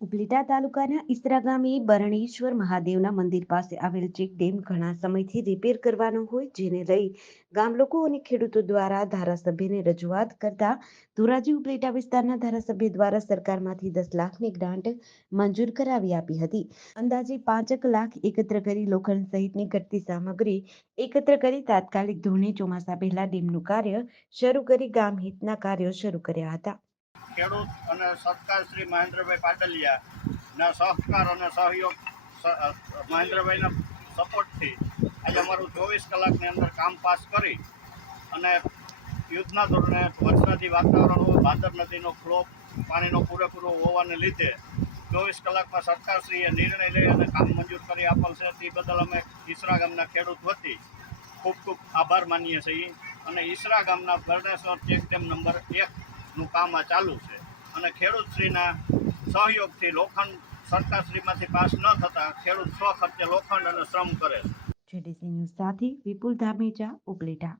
ઉપલેટા તાલુકાના ઈસરા ગામે બરણેશ્વર મહાદેવના મંદિર પાસે આવેલ ચેક ડેમ ઘણા સમયથી રિપેર કરવાનો હોય જેને લઈ ગામ લોકો અને ખેડૂતો દ્વારા ધારાસભ્યને રજૂઆત કરતા ધોરાજી ઉપલેટા વિસ્તારના ધારાસભ્ય દ્વારા સરકારમાંથી દસ લાખની ગ્રાન્ટ મંજૂર કરાવી આપી હતી. અંદાજે પાંચક લાખ એકત્ર કરી લોખંડ સહિતની ઘટતી સામગ્રી એકત્ર કરી તાત્કાલિક ધોરણે ચોમાસા પહેલા ડેમનું કાર્ય શરૂ કરી ગામ હિતના કાર્યો શરૂ કર્યા હતા. ખેડૂત અને સરકાર મહેન્દ્રભાઈ પાટલિયાના સહકાર અને સહયોગ મહેન્દ્રભાઈના સપોર્ટથી આજે અમારું ચોવીસ કલાકની અંદર કામ પાસ કરી અને યુદ્ધના ધોરણે વરસાદી વાતાવરણ હોય, ભાદર નદીનો ફ્લો પાણીનો પૂરેપૂરો હોવાને લીધે ચોવીસ કલાકમાં સરકારશ્રીએ નિર્ણય લઈ અને કામ મંજૂર કરી આપેલ છે. તે બદલ અમે ઈસરા ગામના ખેડૂત વતી ખૂબ ખૂબ આભાર માનીએ છીએ. અને ઈસરા ગામના બરણેશ્વર ચેક ડેમ નંબર એકનું કામ આ ચાલુ છે. અને ખેડૂતશ્રીના સહયોગથી લોખંડ સરકારશ્રીમાંથી પાસ ન થતાં ખેડૂત સ્વ ખર્ચે લોખંડ અને શ્રમ કરે છે. જેડીસી ન્યૂઝ સાથે વિપુલ ધામેજા ઉપલેટા.